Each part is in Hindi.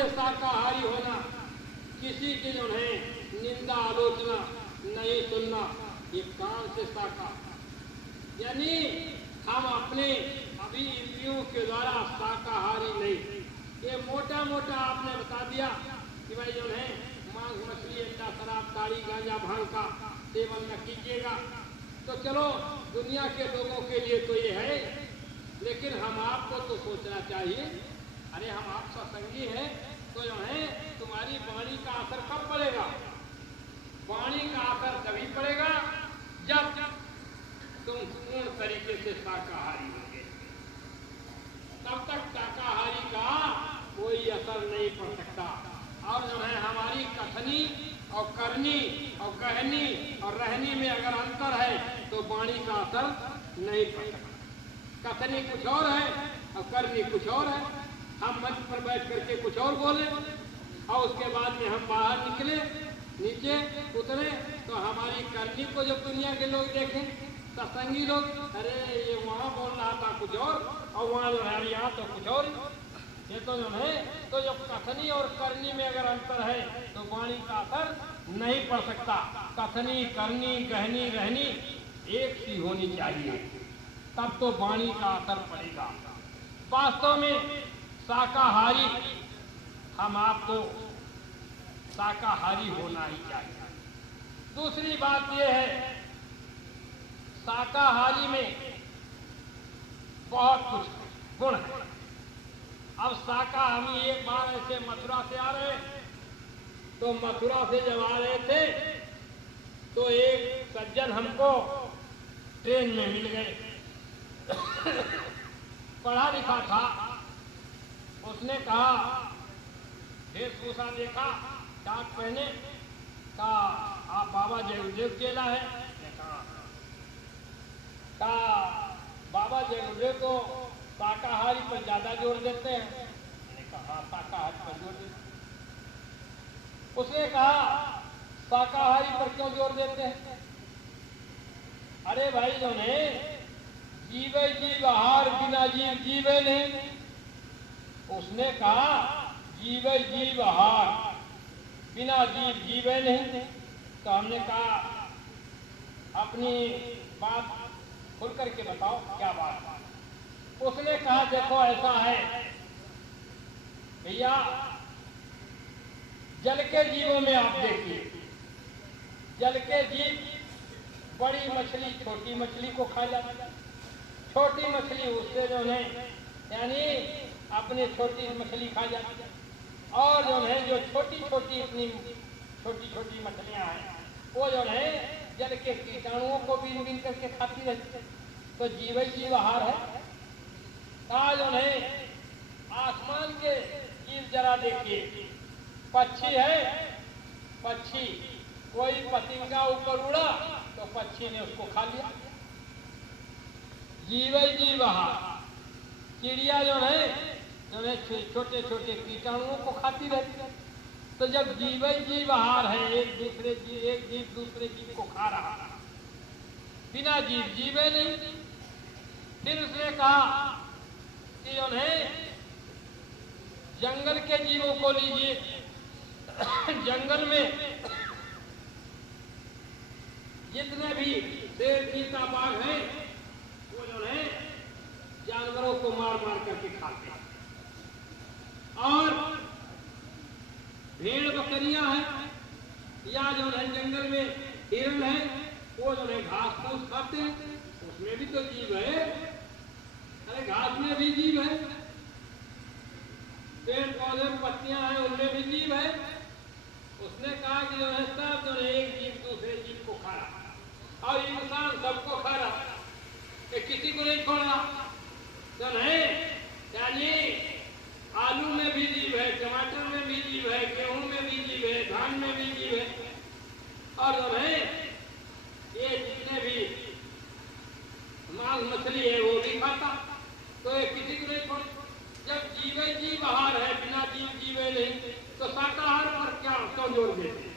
से शाकाहारी होना, किसी की जो है निंदा आलोचना नहीं सुनना, ये कान से शाकाहारी। यानी हम अपने अभी इंद्रियों के द्वारा शाकाहारी नहीं। ये मोटा मोटा आपने बता दिया कि भाई जो है मांस मछली अंडा शराब ताड़ी गांजा भांग का सेवन न कीजिएगा। तो चलो दुनिया के लोगों के लिए तो ये है, लेकिन हम आपको तो सोचना चाहिए, अरे हम आप सत्संगी हैं तो जो है तुम्हारी वाणी का असर कब पड़ेगा? वाणी का असर तभी पड़ेगा जब तुम पूर्ण तरीके से शाकाहारी होंगे, तब तक शाकाहारी का कोई असर नहीं पड़ सकता। और जो है हमारी कथनी और करनी और कहनी और रहनी में अगर अंतर है तो वाणी का असर नहीं पड़ सकता। कथनी कुछ और है और करनी कुछ और है। हम मंच पर बैठ करके कुछ और बोले और उसके बाद में हम बाहर निकले, नीचे उतरे तो हमारी करनी को जब दुनिया के लोग देखें, सत्संगी लोग, अरे ये वहाँ बोल रहा था कुछ और वहाँ जो है यहाँ तो कुछ और। ये तो जो है तो जब कथनी और करनी में अगर अंतर है तो वाणी का असर नहीं पड़ सकता। कथनी करनी कहनी रहनी एक सी होनी चाहिए, तब तो वाणी का असर पड़ेगा। वास्तव में शाकाहारी हम आपको शाकाहारी होना ही चाहिए। दूसरी बात यह है, शाकाहारी में बहुत कुछ गुण है। अब हम एक बार ऐसे मथुरा से आ रहे, तो मथुरा से जब आ रहे थे तो एक सज्जन हमको ट्रेन में मिल गए, पढ़ा लिखा था। उसने कहा, वेशभूषा देखा, टाट पहने, कहा आप बाबा जयदेव चेला है? कहा बाबा जयदेव तो शाकाहारी पर ज्यादा जोर देते हैं। मैंने कहा हाँ शाकाहारी पर जोर देते। उसने कहा शाकाहारी पर क्यों जोर देते हैं? अरे भाई जो ने जीवे जीव आहार बिना जीव जीवे नहीं। उसने कहा जीवे जीव आहार बिना जीव जीवे नहीं। तो हमने कहा अपनी बात खुल करके बताओ क्या बात है। उसने कहा देखो ऐसा है भैया, जल के जीवों में आप देखिए, जल के जीव बड़ी मछली छोटी मछली को खा जाती है, छोटी मछली उससे जो है यानी अपनी छोटी मछली खा जाती है, और जो है जो छोटी छोटी इतनी छोटी छोटी मछलियां हैं वो जो है जल के कीटाणुओं को बीन बीन करके खाती रहती है। तो जीव ही जीव आहार है। कहा जो है आसमान के जीव जरा देखिए, पक्षी है, पक्षी कोई पतंगा ऊपर उड़ा तो पक्षी ने उसको खा लिया, जीव ही जीव आहार। चिड़िया जो है छोटे छोटे कीटाणुओं को खाती रहती है। तो जब जीव ही जीव आहार है, एक जीव दूसरे जीव को खा रहा, बिना जीव जीवे नहीं। फिर उसने कहा कि जो है जंगल के जीवों को लीजिए, जंगल में जितने भी शेर चीता बाघ हैं वो जो है जानवरों को मार मार करके खाते हैं, और भेड़ बकरियां हैं या जो है जंगल में हिरण है वो जो है घास फूस खाते हैं, उसमें भी तो जीव है। अरे घास में भी जीव है, पेड़ पौधे पत्तियां हैं उनमें भी जीव है। उसने कहा कि जो है सब जो है एक जीव दूसरे जीव को खा रहा, और इंसान सबको खा रहा, किसी को नहीं छोड़ रहा। तो नहीं यानी आलू में भी जीव है, टमाटर में भी जीव है, गेहूं में भी जीव है, धान में भी जीव है, और जो है ये जितने भी मांस मछली है वो भी खाता। तो ये किसी को नहीं छोड़। जब जीवे जीव आहार है, बिना जीव जीवे नहीं, तो शाकाहार पर क्या क्यों जोर देते हैं?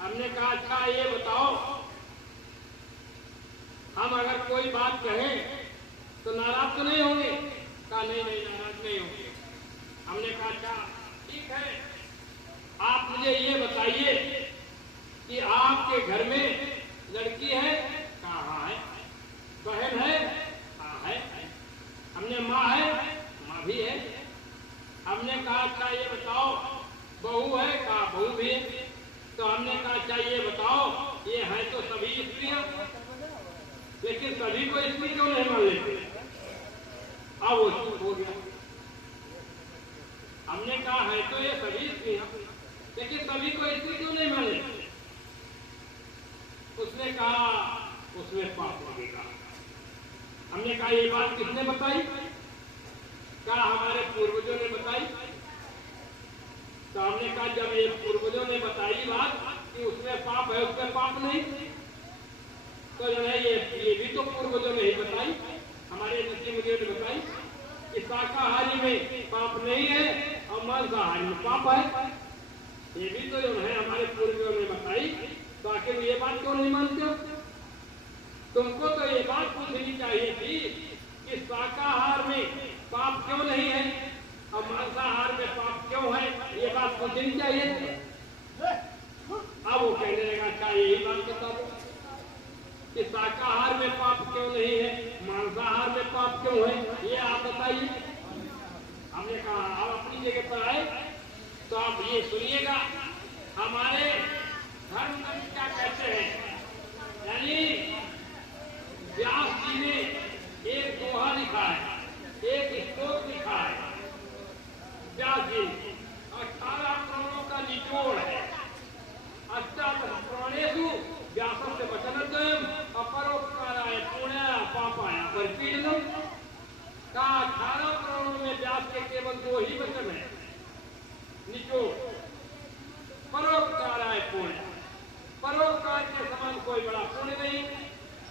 हमने कहा अच्छा ये बताओ, हम अगर कोई बात कहें तो नाराज तो नहीं होंगे? कहा नहीं नहीं नाराज नहीं होंगे। हमने कहा कहा अच्छा ठीक है, आप मुझे ये बताइए कि आपके घर में लड़की है? कहाँ है? बहन है? हाँ है। हमने माँ है? माँ भी है। हमने कहा अच्छा ये बताओ बहू है? कहा बहू भी है। तो हमने कहा अच्छा ये बताओ ये है तो सभी स्त्रियां, लेकिन सभी को स्त्री क्यों नहीं मान लेते? अब वो चुप हो गया। हमने कहा है तो ये सभी स्त्रियां, लेकिन सभी को स्त्री क्यों नहीं मान लेते? उसने कहा उसमें पाप लगेगा। हमने कहा ये बात किसने बताई? कहा हमारे पूर्वजों ने बताई। तो हमने कहा जब ये पूर्वजों ने बताई बात कि उसमें पाप है उसमें पाप नहीं, तो जो है ये भी तो पूर्वजों ने ही बताई, हमारे ऋषि मुनियों ने बताई कि शाकाहारी में पाप नहीं है और मांसाहारी में पाप है। ये भी तो जो है हमारे पूर्वजों ने बताई, तो आखिर ये बात क्यों नहीं मानते हो? तुमको तो ये बात पूछनी चाहिए थी कि शाकाहार में पाप क्यों नहीं है और मांसाहार में पाप क्यों है, ये बात पूछनी चाहिए थी। अब वो कहने लगा अच्छा यही बात बता दो कि शाकाहार में पाप क्यों नहीं है, मांसाहार में पाप क्यों है, ये आप बताइए। हमने कहा आप अपनी जगह पर आए तो आप ये सुनिएगा हमारे धर्म ग्रंथ क्या कहते हैं। यानी व्यास जी ने एक दोहा लिखा है, एक श्लोक लिखा है। व्यास जी 18 पुराणों का निचोड़ है। अष्टादश पुराणेषु व्यासस्य वचनद्वयम् अपरोपकाराय पुण्याय पापाय परिपीडनम्। का 18 पुराणों में व्यास के केवल 2 ही वचन है निचोड़, परोपकाराय पुण्य, परोपकार के समान कोई बड़ा पुण्य नहीं,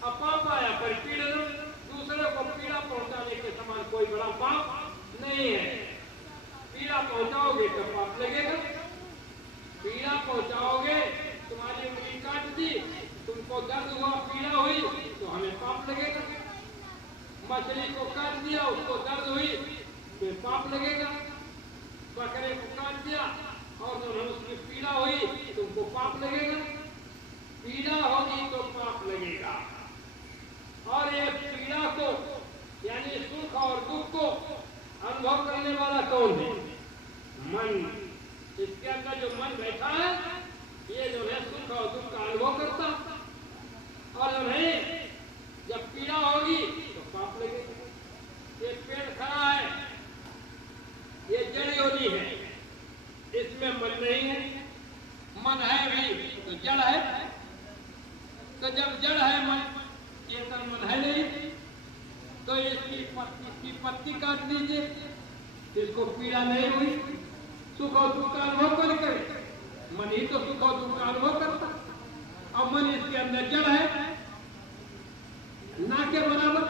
अपापाय परिपीडनम्, दूसरे को पीड़ा पहुंचाने के समान कोई बड़ा पाप नहीं है। पीड़ा पहुंचाओगे तो पाप लगेगा, पीड़ा पहुंचाओगे, तुम्हारी उंगली काट दी, तुमको दर्द हुआ पीड़ा हुई तो हमें पाप लगेगा। मछली को काट दिया उसको दर्द हुई तो पाप लगेगा। बकरे को काट दिया और जो उसकी पीड़ा हुई तुमको पाप लगेगा। पीड़ा होगी तो पाप लगेगा। और ये पीड़ा को यानी सुख और दुख को अनुभव करने वाला कौन है? मन। इसके अंदर जो मन बैठा है ये जो है सुख और दुख का अनुभव करता, और जो है जब पीड़ा होगी तो पाप लगेगा। ये पेड़ खड़ा है, ये जड़ योनि है, इसमें मन नहीं है, मन है भी तो जड़ है। तो जब जड़ है मन, चेतन मन है नहीं, तो इसकी पत्ती काट दीजिए, इसको पीड़ा नहीं हुई, सुख और दुख का अनुभव कौन करे? मन ही तो सुख और दुख का अनुभव करता, और मन इसके अंदर जड़ है ना के बराबर।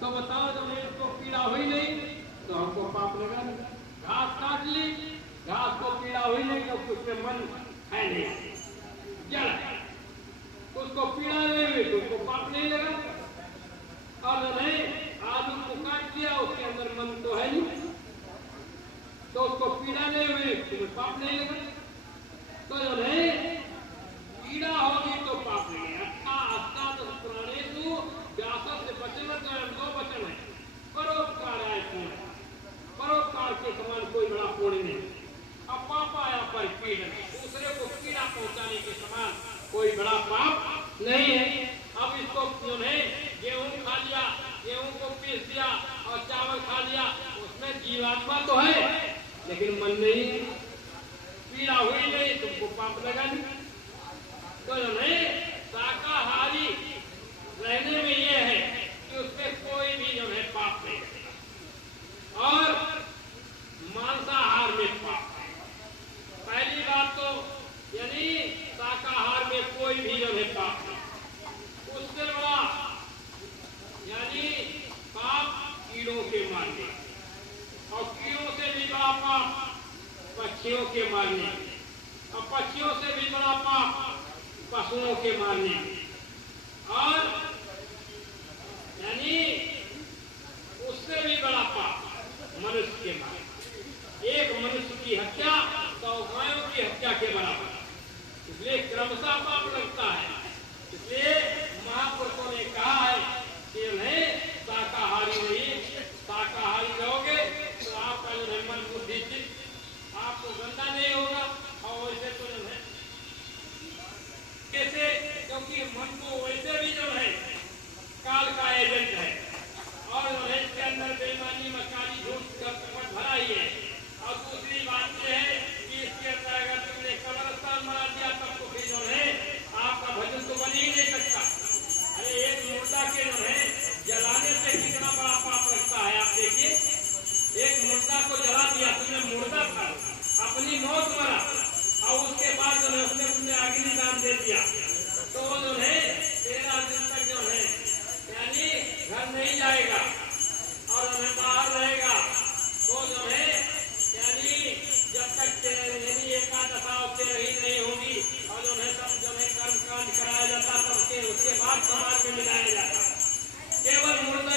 तो बताओ जब इसको पीड़ा हुई नहीं तो हमको पाप लगा। घास काट ली, घास को पीड़ा हुई नहीं तो उसमें मन है नहीं, जड़ है, उसको पीड़ा नहीं हुई तो उसको पाप नहीं लगा। और नहीं आलू को काट दिया उसके अंदर मन तो है नहीं, तो उसको पीड़ा नहीं हुई तो पाप नहीं लगा। तो जो नहीं पीड़ा होगी तो पाप लगेगा। अष्टादश पुराणेषु व्यासस्य वचनद्वयम्, 2 वचन है, परोपकाराय पुण्य, परोपकार के समान कोई बड़ा पुण्य नहीं, अपापाय परिपीडनम्, दूसरे को पीड़ा पहुंचाने के समान कोई बड़ा पाप नहीं है। अब इसको जो है गेहूं खा लिया, गेहूं को पीस दिया और चावल खा लिया, उसमें जीवात्मा तो है लेकिन मन नहीं, पीड़ा हुई नहीं, तुमको पाप लगा नहीं। तो नहीं शाकाहारी रहने में यह है कि उसमें कोई भी जो है पाप नहीं है, और मांसाहार में पाप है। पहली बात तो यानी शाकाहार में कोई भी जो है पाप नहीं। उससे बड़ा यानी पाप कीड़ों के मारने, और कीड़ों से भी बड़ा पाप पक्षियों के मारने, और पक्षियों से भी बड़ा पाप पशुओं के मारने, और यानी उससे भी बड़ा पाप मनुष्य के मारने। एक मनुष्य की हत्या 100 गायों की हत्या के बराबर, इसलिए क्रमशः पाप लगता है। इसलिए महापुरुषों ने कहा है कि उन्हें शाकाहारी नहीं, शाकाहारी रहोगे तो आपका जो है मन बुद्धि चित्त आपको गंदा नहीं होगा। और वैसे तो जो है कैसे, क्योंकि मन को वैसे भी जो है काल का एजेंट है और जो है इसके अंदर बेईमानी मक्कारी झूठ कपट भरा ही है। और दूसरी बात यह है कि इसके अंदर अगर तुमने कब्रिस्तान बना दिया तब तो फिर जो है आपका भजन तो बन ही नहीं सकता। अरे एक मुर्दा के जो है जलाने से कितना बड़ा पाप लगता है। आप देखिए, एक मुर्दा को जला दिया, तुमने मुर्दा था, अपनी मौत मरा और उसके बाद जो है उसने तुमने अग्निदान दे दिया, तो जो है 13 दिन तक जो है यानी घर नहीं जाएगा और उन्हें बाहर रहेगा। तो जो है यानी जब तक यानी एकादशा उससे रही नहीं होगी और जो है सब जो है कर्म कांड कराया जाता तब उसके बाद समाज में मिलाया जाता। केवल मुर्दा